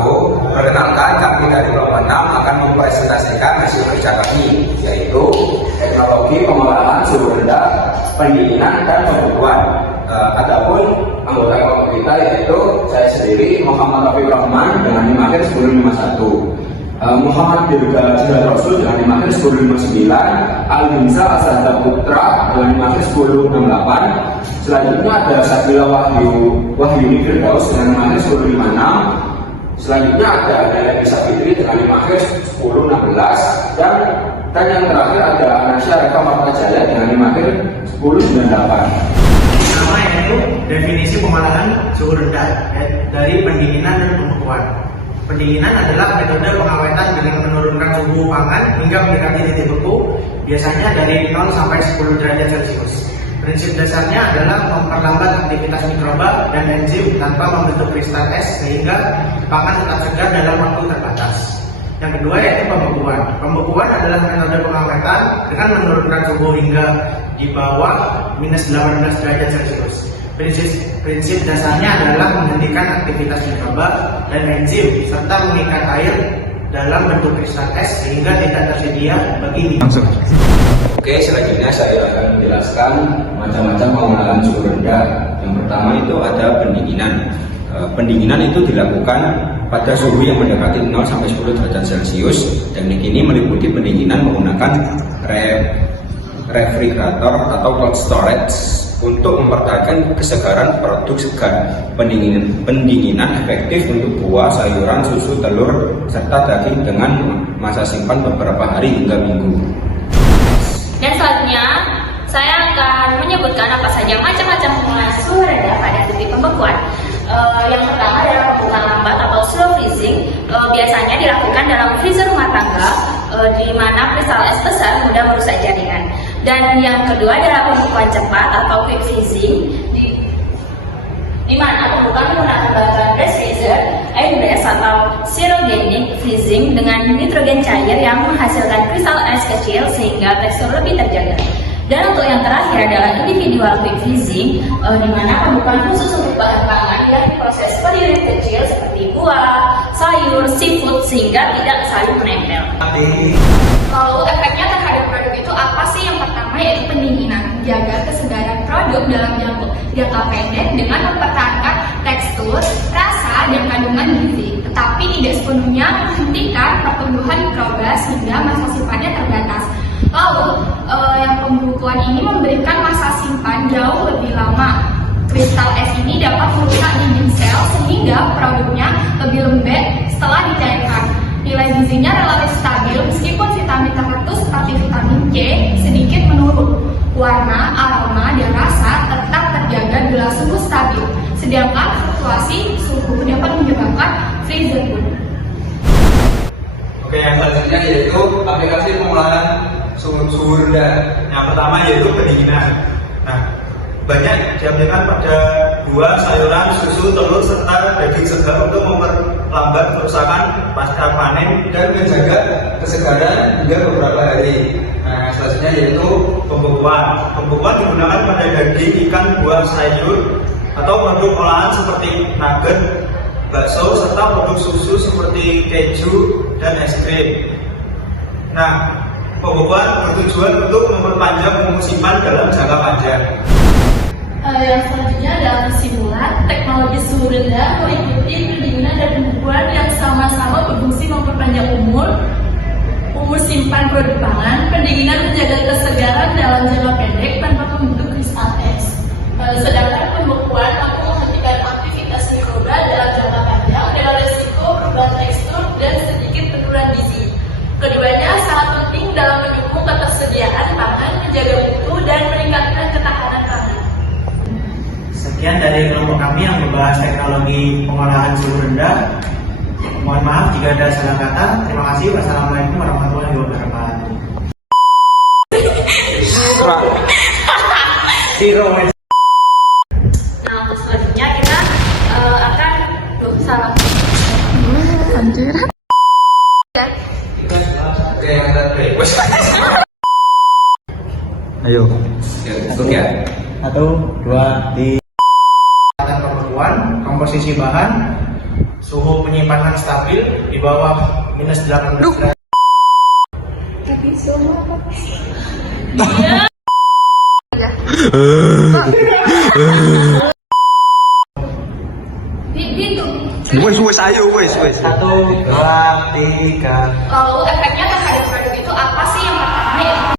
wabarakatuh. Perkenalkan, kami dari kelompok 6 akan mempresentasikan hasil kerja kami, yaitu teknologi pengolahan suhu rendah, pendinginan dan pembekuan. Adapun anggota kelompok kita yaitu saya sendiri Muhammad Taufik Rahman dengan NIM akhir 1051, Muhammad Dirga Jihad Rasul dengan NIM akhir 1059, Al-Hinsa Asada Putra dengan NIM akhir 1068. Selanjutnya ada Sabila Wahyuni Firdaus dengan NIM akhir 1056. Selanjutnya ada Nela Bisa Fitri dengan NIM akhir 1016, dan yang terakhir ada Anasya Reka Marta Jaya dengan NIM akhir 1098. Pertama yaitu definisi pengolahan suhu rendah dari pendinginan dan pembekuan. Pendinginan adalah metode pengawetan dengan menurunkan suhu pangan hingga mendekati titik beku, biasanya dari 0 sampai 10 derajat Celcius. Prinsip dasarnya adalah memperlambat aktivitas mikroba dan enzim tanpa membentuk kristal es sehingga pangan tetap segar dalam waktu terbatas. Yang kedua yaitu pembekuan. Pembekuan adalah metode pengawetan dengan menurunkan suhu hingga di bawah minus 18 derajat Celcius. Prinsip dasarnya adalah menghentikan aktivitas mikroba dan enzim serta mengikat air dalam bentuk kristal es sehingga tidak tersedia bagi minum. Oke, selanjutnya saya akan menjelaskan macam-macam pengolahan suhu rendah. Yang pertama itu ada pendinginan. Pendinginan itu dilakukan pada suhu yang mendekati 0 sampai 10 derajat Celcius. Teknik ini meliputi pendinginan menggunakan refrigerator atau cold storage untuk mempertahankan kesegaran produk segar. Pendinginan efektif untuk buah, sayuran, susu, telur, serta daging dengan masa simpan beberapa hari hingga minggu. Dan selanjutnya, saya akan menyebutkan apa saja macam-macam pengolahan suhu rendah pada titik pembekuan. Yang pertama adalah pembekuan lambat atau slow freezing. Biasanya dilakukan dalam freezer rumah tangga, di mana kristal es besar mudah merusak jaringan. Dan yang kedua adalah pembekuan cepat atau quick freezing, di mana pembekuan menggunakan bahan gas freezer, air gas atau cryogenic freezing dengan nitrogen cair yang menghasilkan kristal es kecil sehingga tekstur lebih terjaga. Dan untuk yang terakhir adalah individual quick freezing, di mana pembekuan khusus untuk bahan pangan yang diproses per unit kecil seperti buah, sayur, seafood sehingga tidak saling menempel. Lalu efeknya terhadap produk itu apa sih? Yang pertama yaitu pendinginan, menjaga kesegaran produk dalam jangka pendek dengan mempertahankan tekstur, rasa, dan kandungan gizi, tetapi tidak sepenuhnya menghentikan pertumbuhan mikroba sehingga masa simpannya terbatas. Lalu yang pembekuan ini memberikan masa simpan jauh lebih lama. Kristal es ini dapat merusak dinding sel sehingga produknya lebih lembek setelah dicairkan. Nilai gizinya relatif stabil meskipun vitamin tertentu seperti vitamin C sedikit menurun. Warna, aroma, dan rasa tetap terjaga bila suhu stabil. Sedangkan fluktuasi suhu dapat menyebabkan freezer food. Oke, yang selanjutnya yaitu aplikasi pengolahan suhu rendah. Yang pertama yaitu pendinginan. Nah, banyak diaplikasikan pada buah, sayuran, susu, telur, serta daging segar untuk memperlambat kerusakan pasca panen Dan menjaga kesegaran hingga beberapa hari. Nah, selanjutnya yaitu pembekuan. Pembekuan digunakan pada daging, ikan, buah, sayur, atau produk olahan seperti nugget, bakso, serta produk susu seperti keju dan es krim. Nah, pembekuan bertujuan untuk memperpanjang umur simpan dalam jangka panjang. Yang selanjutnya adalah kesimpulan, teknologi suhu rendah meliputi pendinginan dan pembekuan yang sama-sama berfungsi memperpanjang umur simpan produk pangan. Pendinginan menjaga kesegaran dalam jangka pendek tanpa membentuk kristal es. Sedangkan pembekuan mampu menghentikan aktivitas mikroba dalam jangka panjang dengan risiko perubahan tekstur dan sedikit penurunan gizi. Keduanya sangat penting dalam mendukung ketersediaan pangan, menjaga mutu dan meningkatkan ketahanan pangan. Sekian dari kelompok kami yang membahas teknologi pengolahan suhu rendah. Mohon maaf jika ada salah kata. Terima kasih. Wassalamualaikum warahmatullahi wabarakatuh. Nah, selanjutnya kita akan salam. Anjir. Oke, yang terakhir. Ayo. Ya, untuk ya. 1, 2, 3. Pembekuan, komposisi bahan, suhu penyimpanan stabil di bawah minus 18 derajat. Gitu. Wes ayo wes. 1, 2, 3. Lalu efeknya terhadap